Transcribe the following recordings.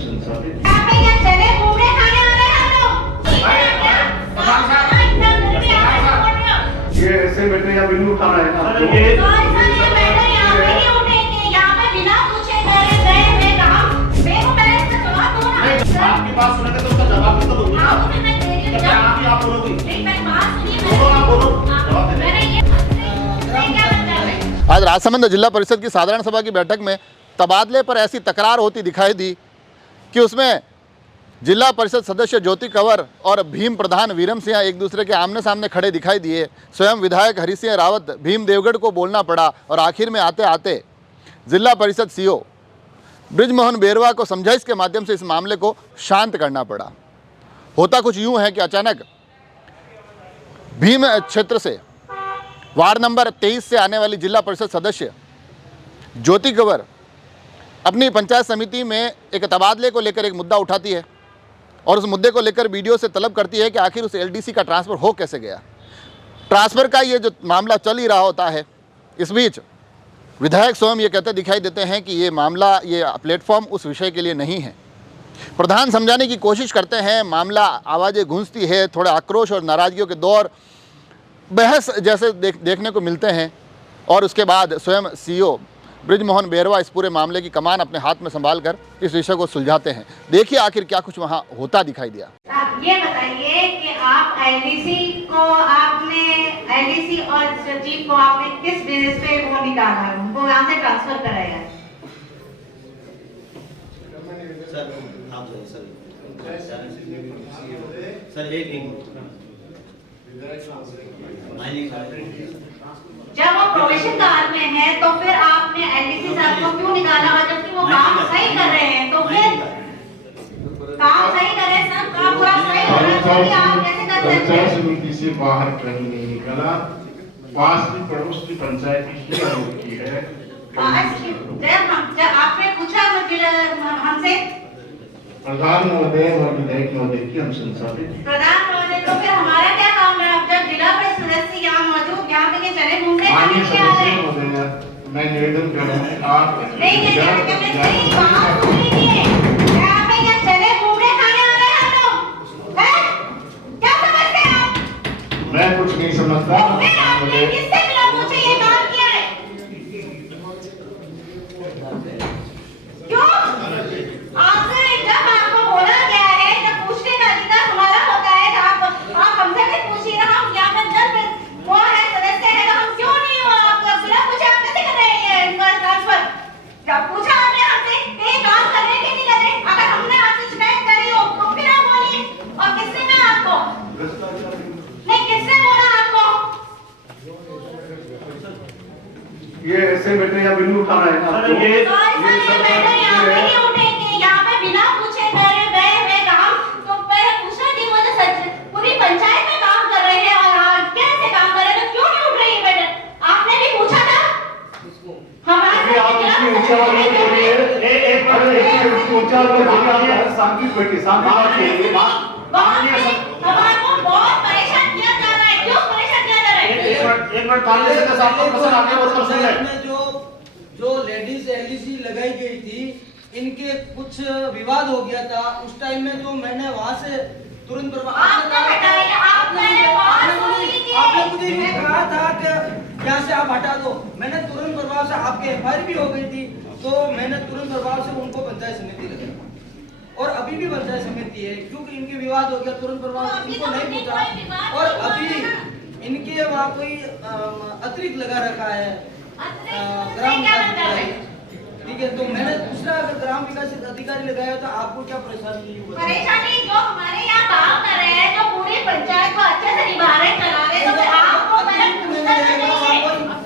संसाधित। ये ऐसे बेटे या बिल्लू उठा रहे हैं ना आपकी बात सुनेंगे तो उसका जवाब तो दोगे आप बोलोगी आज राजसमंद जिला परिषद की साधारण सभा की बैठक में तबादले पर ऐसी तकरार होती दिखाई दी कि उसमें जिला परिषद सदस्य ज्योति कंवर और भीम प्रधान वीरम सिंह एक दूसरे के आमने सामने खड़े दिखाई दिए। स्वयं विधायक हरि सिंह रावत भीम देवगढ़ को बोलना पड़ा और आखिर में आते आते जिला परिषद सीओ ब्रिजमोहन बेरवा को समझाइश के माध्यम से इस मामले को शांत करना पड़ा। होता कुछ यूं है कि अचानक भीम क्षेत्र से वार्ड नंबर 23 से आने वाली जिला परिषद सदस्य ज्योति कंवर अपनी पंचायत समिति में एक तबादले को लेकर एक मुद्दा उठाती है और उस मुद्दे को लेकर बीडीओ से तलब करती है कि आखिर उस एलडीसी का ट्रांसफ़र हो कैसे गया। ट्रांसफ़र का ये जो मामला चल ही रहा होता है, इस बीच विधायक स्वयं ये कहते दिखाई देते हैं कि ये मामला, ये प्लेटफॉर्म उस विषय के लिए नहीं है। प्रधान समझाने की कोशिश करते हैं, मामला आवाज़ें गूंजती है, थोड़े आक्रोश और नाराज़गियों के दौर बहस जैसे देखने को मिलते हैं और उसके बाद स्वयं सीओ ब्रिजमोहन बेरवा इस पूरे मामले की कमान अपने हाथ में संभाल कर इस विषय को सुलझाते हैं। देखिए आखिर क्या कुछ वहाँ होता दिखाई दिया। आप ये बताइए कि आप एलडीसी और सचिव को आपने किस बेसिस पे वो निकाला, उनको यहाँ से ट्रांसफर कराया? जब वो प्रोबेशन काल में है तो फिर आपने एलडीसी साहब को क्यों निकाला? जबकि वो काम सही कर रहे हैं, तो फिर काम सही कर रहे हैं, सब काम पूरा सही हो रहा है, तो आप कैसे कर सकते हैं? पंचायत समिति से बाहर कहीं नहीं निकला, पास की पड़ोस की पंचायत की है। जब आपने पूछा हमसे प्रधान महोदय और विधायक महोदय की हम संसाधित। प्रधान महोदय, तो फिर हमारा क्या काम है? जब जिला परिषद सदस्य यहाँ मौजूद, यहाँ पे चले घूमने क्या है? मैं निवेदन कर रहा हूँ आप नहीं बात सुनिए, यहाँ पे क्या चले घूमने खाने आ रहे हैं लोग, हैं? क्या समझते हैं आप? मैं कुछ नहीं समझता। आपने किससे मिला पूछे ये काम किया है? क्यों? आपसे जब आपको बोला गया है, जब पूछने का अधिकार हमारा होता है, तो आप हमसे भी पूछिए ना। हम यहाँ पर जब वो है सदस्य है, तो हम क्यों नहीं हो? आप बिना पूछे आप कैसे कर रहे हैं इनका ट्रांसफर? जब पूछा आपने हमसे ये काम करने के नहीं करे, अगर हमने आपसे शिकायत करी हो तो फिर आप बोलिए। और किसने कहा आपको? नहीं, किसने बोला आपको? ये ऐसे बेटे या बिल्लू उठा रहे हैं ना पूरी पंचायत में काम कर रहे हैं और कैसे काम कर रहे हैं, तो क्यों नहीं उठ रही है मैडम? आपने भी पूछा था हमारे बहुत परेशान किया जा रहा है। क्यों परेशान किया जा रहा है? जो लेडीज एलडीसी लगाई गई थी, इनके कुछ विवाद हो गया था। उस टाइम में जो मैंने वहां से तुरंत आपने मुझे ये कहा था कि यहाँ से आप हटा दो। मैंने तुरंत प्रभाव से, आपके एफआईआर भी हो गई थी, तो मैंने तुरंत प्रभाव से उनको पंचायत समिति लगाई और अभी भी पंचायत समिति है, क्योंकि इनके विवाद हो गया। तुरंत प्रभाव से इनको नहीं पूछा और अभी इनके वहाँ कोई अतिरिक्त लगा रखा है ग्राम विकास। ठीक है, तो मैंने दूसरा अगर ग्राम विकास अधिकारी लगाया तो आपको क्या परेशानी? परेशानी जो हमारे यहाँ काम कर रहे हैं, जो पूरी पंचायत को अच्छे से निभा रहे, चला रहे, तो आपको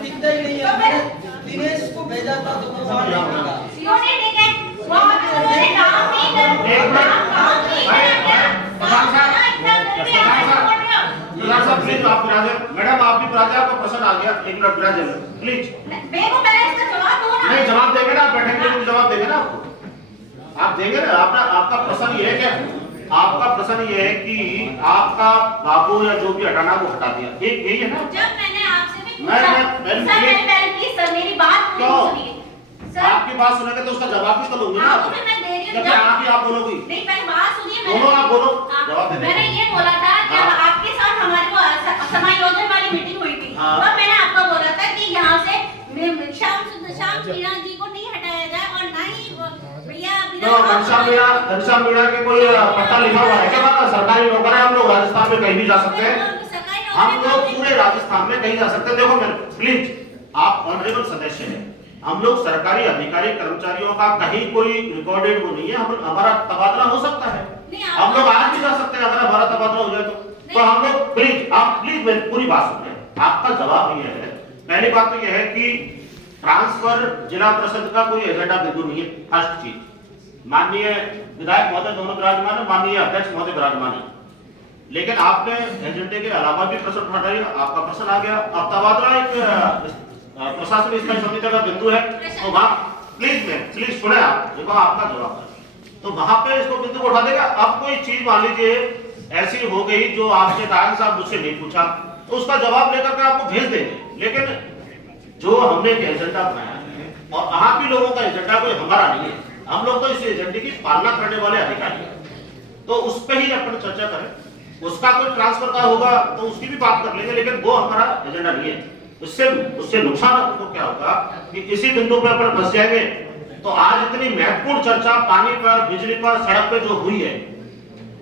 दिखता ही नहीं है। मैंने दिनेश को भेजा था तो वो वहाँ नहीं मिला। सीओ ने ठीक है, वो उन्होंने काम नहीं किया। मैडम आप भी राजा, आपको पसंद आ गया? एक मिनट राजा प्लीज। नहीं जवाब देंगे ना, आप बैठेंगे तो जवाब देंगे ना आपको, आप देंगे ना। आपका प्रश्न ये है क्या? आपका प्रश्न ये है कि आपका बाबू या जो भी हटाना वो हटा दिया, यही है ना? जब मैंने आपसे भी पूछा, प्लीज सर मेरी बात सुनिए। आपकी बात सुनेंगे तो उसका जवाब भी तो लूंगी ना। मैं दे रही हूं या फिर आप ही आप बोलोगी? नहीं, पहले बात सुनिए। दोनों आप बोलो, हाँ, जवाब दे दें। मैंने ये बोला था कि हाँ। आपके साथ हमारी वो समायोजन वाली मीटिंग हुई थी। हाँ। तो मैंने आपको बोला था कि यहाँ से श्याम मीणा जी को नहीं हटाया जाए और ना ही भैया तो घनश्याम मीणा के कोई पट्टा लिखा हुआ है क्या? बात सरकारी नौकर है, हम लोग राजस्थान में कहीं भी जा सकते हैं, हम लोग पूरे राजस्थान में कहीं जा सकते हैं। देखो मेरे प्लीज, आप ऑनरेबल सदस्य हैं, हम लोग सरकारी अधिकारी कर्मचारियों का कहीं कोई रिकॉर्डेड वो नहीं है, हम हमारा तबादला हो सकता है, हम लोग आज भी जा सकते हैं अगर हमारा तबादला हो जाए तो हम लोग प्लीज, आप प्लीज मेरी पूरी बात सुनिए। आपका जवाब ये है, पहली बात तो यह है कि ट्रांसफर जिला परिषद का कोई एजेंडा बिंदु नहीं है। फर्स्ट चीज, माननीय विधायक महोदय दोनों विराजमान है, माननीय अध्यक्ष महोदय विराजमान है, लेकिन आपने एजेंडे के अलावा भी प्रश्न उठाया, आपका प्रश्न आ गया। अब तबादला एक प्रशासन स्थायी समिति का बिंदु है, तो वहां प्लीज सुने आप, देखो आपका जवाब है, तो वहां पे इसको बिंदु को उठा देगा। अब कोई चीज मान लीजिए ऐसी हो गई जो आपसे तारक साहब मुझसे नहीं पूछा, तो उसका जवाब लेकर के आपको भेज देंगे, लेकिन जो हमने एक एजेंडा बनाया है और आप भी लोगों का एजेंडा कोई हमारा नहीं है, हम लोग तो इस एजेंडे की पालना करने वाले अधिकारी हैं, तो उस पर ही अपन चर्चा करें। उसका कोई ट्रांसफर का होगा तो उसकी भी बात कर लेंगे, लेकिन वो हमारा एजेंडा नहीं है। उससे नुकसान आपको क्या होगा कि इसी बिंदु पर अपन फंस जाएंगे, तो आज इतनी महत्वपूर्ण चर्चा पानी पर, बिजली पर, सड़क पे जो हुई है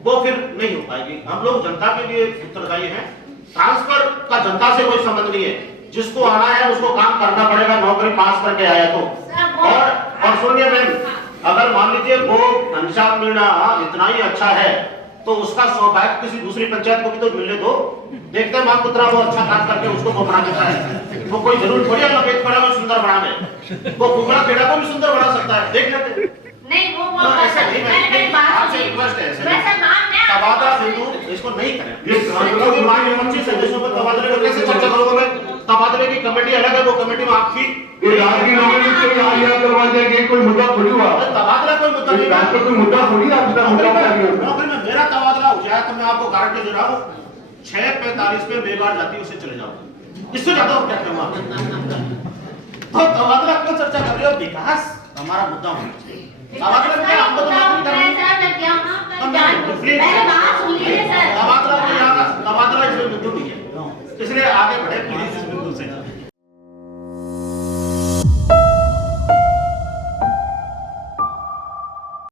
वो फिर नहीं हो पाएगी। हम लोग जनता के लिए उत्तरदायी हैं, ट्रांसफर का जनता से कोई संबंध नहीं है, जिसको आना है उसको काम करना पड़ेगा, नौकरी पास करके आया तो। और सुनिए मैम, अगर मान लीजिए वो घनश्याम मीणा इतना ही अच्छा है तो उसका सौभाग्य किसी दूसरी पंचायत को भी तो मिलने दो। देखते हैं मां पुत्रा वो अच्छा काम करके उसको वो बना देता है, वो कोई जरूर थोड़ी लपेट पड़ा वो सुंदर बना दे, वो कुकड़ा पेड़ा को भी सुंदर बना सकता है, देख लेते। नहीं वो ऐसा नहीं, आपसे रिक्वेस्ट है, तबादला बिंदु इसको नहीं करें, क्योंकि माननीय मंत्री सदस्यों पर तबादले पर कैसे चर्चा करूंगा मैं? तबादले की कमेटी अलग है, वो कमेटी में आपकी कोई मुद्दा थोड़ी हुआ, तबादला कोई मुद्दा नहीं है, कोई मुद्दा थोड़ी नौकरी में मेरा तबादला हो जाए तो मैं आपको गारंटी दे रहा हूँ 6:45 पे मेवाड़ जाती है उससे चले जाऊंगा, इससे ज्यादा और क्या कहूँ आपको? तो तबादला क्यों चर्चा कर रहे हो? विकास हमारा मुद्दा होना चाहिए। तबादला में हम तो नौकरी कर रहे हैं, तबादला इसमें बिंदु नहीं है, इसलिए आगे बढ़े प्लीज।